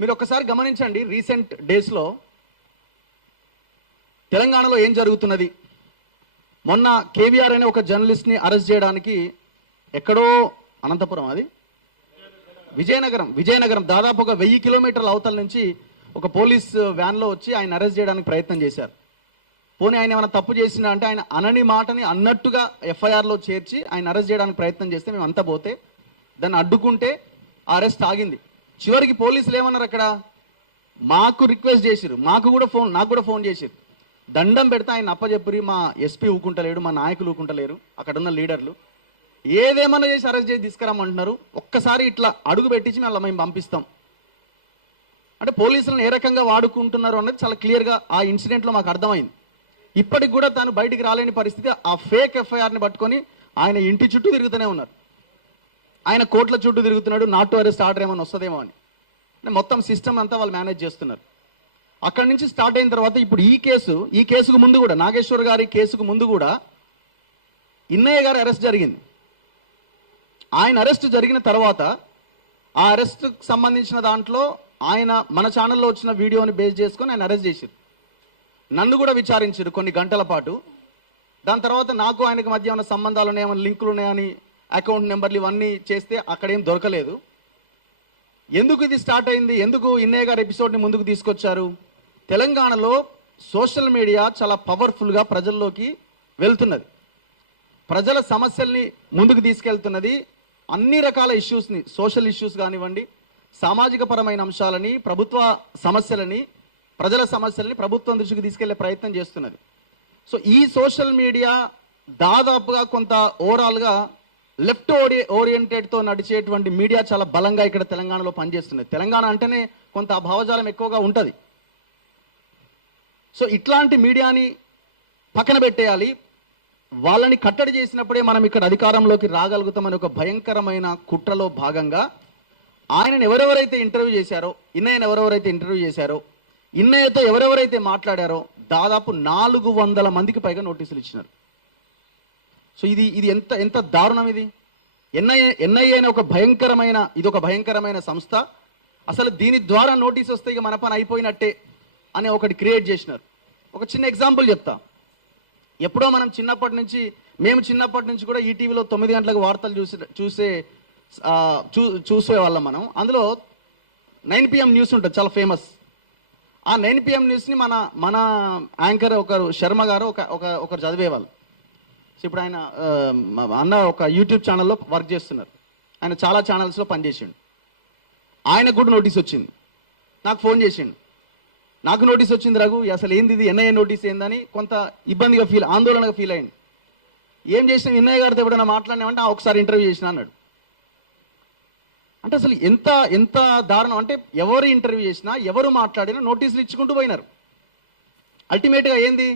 మీరు ఒక్కసారి గమనించండి, రీసెంట్ డేస్లో తెలంగాణలో ఏం జరుగుతున్నది. మొన్న కేవీఆర్ అనే ఒక జర్నలిస్ట్ని అరెస్ట్ చేయడానికి ఎక్కడో అనంతపురం, అది విజయనగరం దాదాపు ఒక 1000 కిలోమీటర్ల అవతల నుంచి ఒక పోలీస్ వ్యాన్లో వచ్చి ఆయన అరెస్ట్ చేయడానికి ప్రయత్నం చేశారు. పోనీ ఆయన ఏమైనా తప్పు చేసినా అంటే ఆయన అనని మాటని అన్నట్టుగా ఎఫ్ఐఆర్లో చేర్చి ఆయన అరెస్ట్ చేయడానికి ప్రయత్నం చేస్తే మేము అంతా పోతే దాన్ని అడ్డుకుంటే ఆ అరెస్ట్ ఆగింది. చివరికి పోలీసులు ఏమన్నారు, అక్కడ మాకు రిక్వెస్ట్ చేసిరు, నాకు కూడా ఫోన్ చేసిరు, దండం పెడితే ఆయన అప్పచెప్పరి మా ఎస్పీ ఊకుంటలేడు, మా నాయకులు ఊకుంటలేరు, అక్కడ ఉన్న లీడర్లు ఏదేమన్నా చేసి అరెస్ట్ చేసి తీసుకురామంటున్నారు. ఒక్కసారి ఇట్లా అడుగు పెట్టించి మేము పంపిస్తాం అంటే పోలీసులను ఏ రకంగా వాడుకుంటున్నారు అన్నది చాలా క్లియర్గా ఆ ఇన్సిడెంట్లో మాకు అర్థమైంది. ఇప్పటికి కూడా తాను బయటికి రాలేని పరిస్థితి. ఆ ఫేక్ ఎఫ్ఐఆర్ని పట్టుకొని ఆయన ఇంటి చుట్టూ తిరుగుతూనే ఉన్నారు, ఆయన కోర్టుల చుట్టూ తిరుగుతున్నాడు, నాట్ టు అరెస్ట్ ఆర్డర్ ఏమైనా వస్తుందేమో అని. మొత్తం సిస్టమ్ అంతా వాళ్ళు మేనేజ్ చేస్తున్నారు. అక్కడి నుంచి స్టార్ట్ అయిన తర్వాత ఇప్పుడు ఈ కేసుకు ముందు కూడా, నాగేశ్వర్ గారి కేసుకు ముందు కూడా ఇన్నయ్య గారి అరెస్ట్ జరిగింది. ఆయన అరెస్ట్ జరిగిన తర్వాత ఆ అరెస్ట్కి సంబంధించిన దాంట్లో ఆయన మన ఛానల్లో వచ్చిన వీడియోని బేస్ చేసుకొని ఆయన అరెస్ట్ చేశారు. నన్ను కూడా విచారించారు కొన్ని గంటల పాటు. దాని తర్వాత నాకు ఆయనకు మధ్య ఏమైనా సంబంధాలు ఉన్నాయని, లింకులు ఉన్నాయని, అకౌంట్ నెంబర్లు ఇవన్నీ చేస్తే అక్కడేం దొరకలేదు. ఎందుకు ఇది స్టార్ట్ అయింది, ఎందుకు ఇన్నయ్య గారి ఎపిసోడ్ని ముందుకు తీసుకొచ్చారు? తెలంగాణలో సోషల్ మీడియా చాలా పవర్ఫుల్గా ప్రజల్లోకి వెళ్తున్నది, ప్రజల సమస్యల్ని ముందుకు తీసుకెళ్తున్నది. అన్ని రకాల ఇష్యూస్ని, సోషల్ ఇష్యూస్ కానివ్వండి, సామాజిక పరమైన అంశాలని, ప్రభుత్వ సమస్యలని, ప్రజల సమస్యలని ప్రభుత్వం దృష్టికి తీసుకెళ్లే ప్రయత్నం చేస్తున్నది. సో ఈ సోషల్ మీడియా దాదాపుగా కొంత ఓవరాల్గా లెఫ్ట్ ఓరియంటెడ్తో నడిచేటువంటి మీడియా చాలా బలంగా ఇక్కడ తెలంగాణలో పనిచేస్తున్నది. తెలంగాణ అంటేనే కొంత భావజాలం ఎక్కువగా ఉంటుంది. సో ఇట్లాంటి మీడియాని పక్కన పెట్టేయాలి, వాళ్ళని కట్టడి చేసినప్పుడే మనం ఇక్కడ అధికారంలోకి రాగలుగుతామని ఒక భయంకరమైన కుట్రలో భాగంగా ఆయనను ఎవరెవరైతే ఇంటర్వ్యూ చేశారో, ఇన్నయ్యను ఎవరెవరైతే ఇంటర్వ్యూ చేశారో, ఇన్నయ్యతో ఎవరెవరైతే మాట్లాడారో దాదాపు 400 మందికి పైగా నోటీసులు ఇచ్చినారు. సో ఇది ఎంత దారుణం ఇది. ఎన్ఐఏ అనే ఒక భయంకరమైన సంస్థ. అసలు దీని ద్వారా నోటీస్ వస్తే ఇక మన పని అయిపోయినట్టే అని ఒకటి క్రియేట్ చేసినారు. ఒక చిన్న ఎగ్జాంపుల్ చెప్తా. ఎప్పుడో మేము చిన్నప్పటి నుంచి కూడా ఈటీవీలో 9 గంటలకు వార్తలు చూసేవాళ్ళం మనం. అందులో 9 PM న్యూస్ ఉంటుంది, చాలా ఫేమస్. ఆ 9 PM న్యూస్ని మన యాంకర్ ఒకరు శర్మ గారు ఒకరు చదివేవాళ్ళు. సో ఇప్పుడు ఆయన అన్న ఒక యూట్యూబ్ ఛానల్లో వర్క్ చేస్తున్నారు, ఆయన చాలా ఛానల్స్లో పనిచేసిండు. ఆయనకు కూడా నోటీస్ వచ్చింది, నాకు ఫోన్ చేసిండు, నాకు నోటీస్ వచ్చింది రఘు, అసలు ఏంది ఇది, ఎన్ఐఏ నోటీస్ ఏందని కొంత ఇబ్బందిగా ఆందోళనగా ఫీల్ అయింది. ఏం చేసినా ఇన్నయ్య గారితో ఎప్పుడైనా మాట్లాడినామంటే ఒకసారి ఇంటర్వ్యూ చేసిన అన్నాడు. అంటే అసలు ఎంత దారుణం అంటే, ఎవరు ఇంటర్వ్యూ చేసినా ఎవరు మాట్లాడినా నోటీసులు ఇచ్చుకుంటూ పోయినారు. అల్టిమేట్గా ఏంది,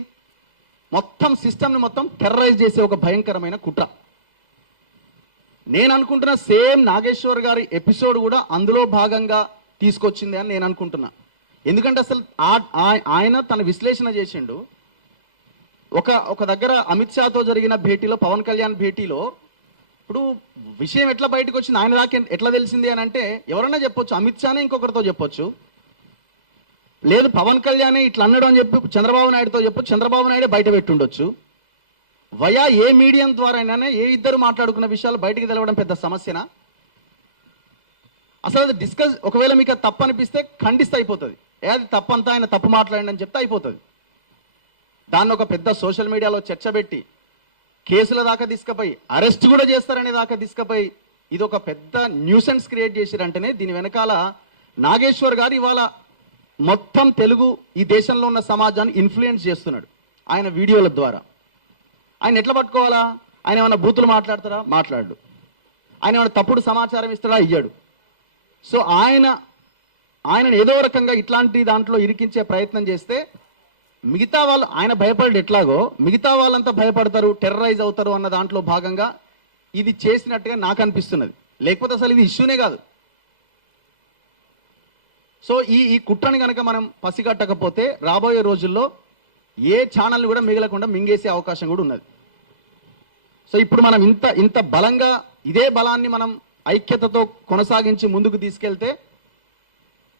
మొత్తం సిస్టమ్ని మొత్తం టెర్రరైజ్ చేసే ఒక భయంకరమైన కుట్ర. నేను అనుకుంటున్నా సేమ్ నాగేశ్వర్ గారి ఎపిసోడ్ కూడా అందులో భాగంగా తీసుకొచ్చింది అని నేను అనుకుంటున్నా. ఎందుకంటే అసలు ఆయన తన విశ్లేషణ చేసిండు. ఒక దగ్గర అమిత్ షాతో జరిగిన భేటీలో, పవన్ కళ్యాణ్ భేటీలో, ఇప్పుడు విషయం ఎట్లా బయటకు వచ్చింది, ఆయన దాకా ఎట్లా తెలిసింది అని అంటే ఎవరన్నా చెప్పొచ్చు, అమిత్ షానే ఇంకొకరితో చెప్పొచ్చు, లేదు పవన్ కళ్యాణే ఇట్లా అన్నాడు అని చెప్పి చంద్రబాబు నాయుడుతో చెప్పొచ్చు, చంద్రబాబు నాయుడే బయట పెట్టుండొచ్చు. వయా ఏ మీడియం ద్వారా ఏ ఇద్దరు మాట్లాడుకున్న విషయాలు బయటికి తెలవడం పెద్ద సమస్యనా? అసలు అది ఒకవేళ మీకు అది తప్పు అనిపిస్తే ఖండిస్తే అయిపోతుంది, అది తప్పంతా ఆయన తప్పు మాట్లాడండి అని చెప్తే అయిపోతుంది. దాన్ని ఒక పెద్ద సోషల్ మీడియాలో చర్చ పెట్టి కేసుల దాకా తీసుకుపోయి అరెస్ట్ కూడా చేస్తారనే దాకా తీసుకుపోయి ఇది ఒక పెద్ద న్యూసెన్స్ క్రియేట్ చేసిరంటేనే దీని వెనకాల నాగేశ్వర్ గారు ఇవాళ మొత్తం ఈ దేశంలో ఉన్న సమాజాన్ని ఇన్ఫ్లుయెన్స్ చేస్తున్నాడు ఆయన వీడియోల ద్వారా. ఆయన ఎట్లా పట్టుకోవాలా? ఆయన ఏమైనా బూతులు మాట్లాడతారా? మాట్లాడు. ఆయన ఏమైనా తప్పుడు సమాచారం ఇస్తాడా? ఇయ్యాడు. సో ఆయనను ఏదో రకంగా ఇట్లాంటి దాంట్లో ఇరికించే ప్రయత్నం చేస్తే మిగతా వాళ్ళు, ఆయన భయపడి ఎట్లాగో మిగతా వాళ్ళంతా భయపడతారు, టెర్రరైజ్ అవుతారు అన్న దాంట్లో భాగంగా ఇది చేసినట్టుగా నాకు అనిపిస్తున్నది. లేకపోతే అసలు ఇది ఇష్యూనే కాదు. సో ఈ కుట్రని కనుక మనం పసిగట్టకపోతే రాబోయే రోజుల్లో ఏ ఛానల్ కూడా మిగలకుండా మింగేసే అవకాశం కూడా ఉన్నది. సో ఇప్పుడు మనం ఇంత బలంగా ఇదే బలాన్ని మనం ఐక్యతతో కొనసాగించి ముందుకు తీసుకెళ్తే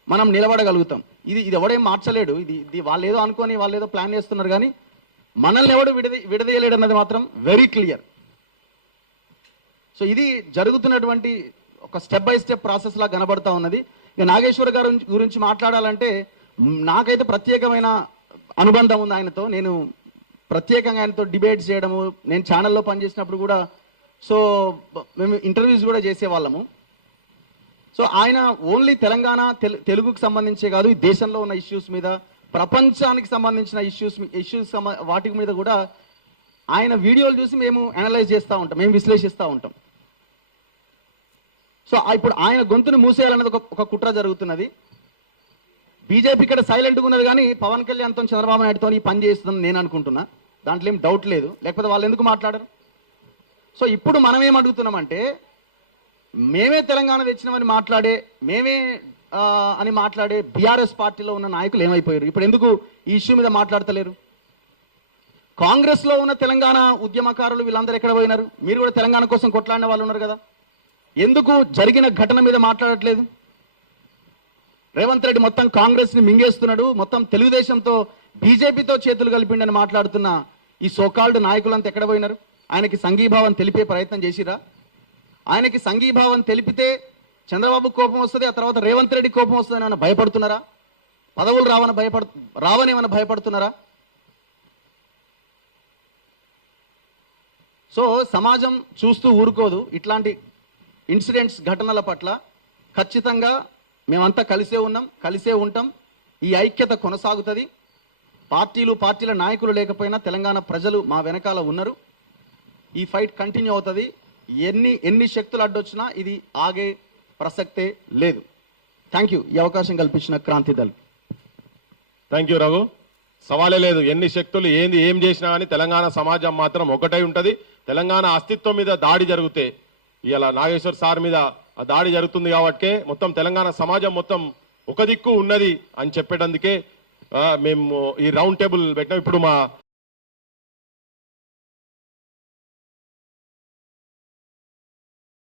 మనం నిలబడగలుగుతాం. ఇది ఎవడేం మార్చలేడు. ఇది వాళ్ళు ఏదో అనుకొని వాళ్ళు ఏదో ప్లాన్ చేస్తున్నారు, కానీ మనల్ని ఎవడు విడదీయలేడు అన్నది మాత్రం వెరీ క్లియర్. సో ఇది జరుగుతున్నటువంటి ఒక స్టెప్ బై స్టెప్ ప్రాసెస్ లా కనబడతా ఉన్నది. ఇక నాగేశ్వర్ గారు గురించి మాట్లాడాలంటే నాకైతే ప్రత్యేకమైన అనుబంధం ఉంది ఆయనతో. నేను ప్రత్యేకంగా ఆయనతో డిబేట్స్ చేయడము, నేను ఛానల్లో పనిచేసినప్పుడు కూడా సో మేము ఇంటర్వ్యూస్ కూడా చేసేవాళ్ళము. సో ఆయన ఓన్లీ తెలంగాణ తెలుగుకు సంబంధించే కాదు, ఈ దేశంలో ఉన్న ఇష్యూస్ మీద, ప్రపంచానికి సంబంధించిన ఇష్యూస్ వాటి మీద కూడా ఆయన వీడియోలు చూసి మేము అనలైజ్ చేస్తూ ఉంటాం, మేము విశ్లేషిస్తూ ఉంటాం. సో ఇప్పుడు ఆయన గొంతును మూసేయాలన్నది ఒక కుట్ర జరుగుతున్నది. బీజేపీ ఇక్కడ సైలెంట్గా ఉన్నది, కానీ పవన్ కళ్యాణ్తో చంద్రబాబు నాయుడుతో ఈ పని చేస్తుందని నేను అనుకుంటున్నా. దాంట్లో ఏం డౌట్ లేదు, లేకపోతే వాళ్ళు ఎందుకు మాట్లాడరు? సో ఇప్పుడు మనం ఏం అడుగుతున్నామంటే, మేమే తెలంగాణ తెచ్చినామని మాట్లాడే, మేమే అని మాట్లాడే బీఆర్ఎస్ పార్టీలో ఉన్న నాయకులు ఏమైపోయారు? ఇప్పుడు ఎందుకు ఈ ఇష్యూ మీద మాట్లాడతలేరు? కాంగ్రెస్లో ఉన్న తెలంగాణ ఉద్యమకారులు వీళ్ళందరూ ఎక్కడ పోయినారు? మీరు కూడా తెలంగాణ కోసం కొట్లాడిన వాళ్ళు ఉన్నారు కదా, ఎందుకు జరిగిన ఘటన మీద మాట్లాడట్లేదు? రేవంత్ రెడ్డి మొత్తం కాంగ్రెస్ని మింగేస్తున్నాడు, మొత్తం తెలుగుదేశంతో బీజేపీతో చేతులు కలిపిండని మాట్లాడుతున్న ఈ సోకాల్డ్ నాయకులంతా ఎక్కడ పోయినారు? ఆయనకి సంఘీభావం తెలిపే ప్రయత్నం చేసిరా? ఆయనకి సంఘీభావం తెలిపితే చంద్రబాబు కోపం వస్తుంది, ఆ తర్వాత రేవంత్ రెడ్డి కోపం వస్తుందని ఏమైనా భయపడుతున్నారా? పదవులు రావని ఏమైనా భయపడుతున్నారా? సో సమాజం చూస్తూ ఊరుకోదు. ఇట్లాంటి ఇన్సిడెంట్స్, ఘటనల పట్ల ఖచ్చితంగా మేమంతా కలిసే ఉన్నాం, కలిసే ఉంటాం. ఈ ఐక్యత కొనసాగుతుంది. పార్టీల నాయకులు లేకపోయినా తెలంగాణ ప్రజలు మా వెనకాల ఉన్నారు. ఈ ఫైట్ కంటిన్యూ అవుతుంది. ఎన్ని శక్తులు అడ్డొచ్చినా ఇది ఆగే ప్రసక్తే లేదు. థ్యాంక్ యూ ఈ అవకాశం కల్పించిన క్రాంతి దళ్. Thank you Raghu. సవాలే లేదు, ఎన్ని శక్తులు ఏం చేసినా కానీ తెలంగాణ సమాజం మాత్రం ఒకటై ఉంటది. తెలంగాణ అస్తిత్వం మీద దాడి జరిగితే, ఇలా నాగేశ్వర్ సార్ మీద ఆ దాడి జరుగుతుంది కాబట్టి మొత్తం తెలంగాణ సమాజం మొత్తం ఒక దిక్కు ఉన్నది అని చెప్పేటందుకే మేము ఈ రౌండ్ టేబుల్ పెట్టాం. ఇప్పుడు మా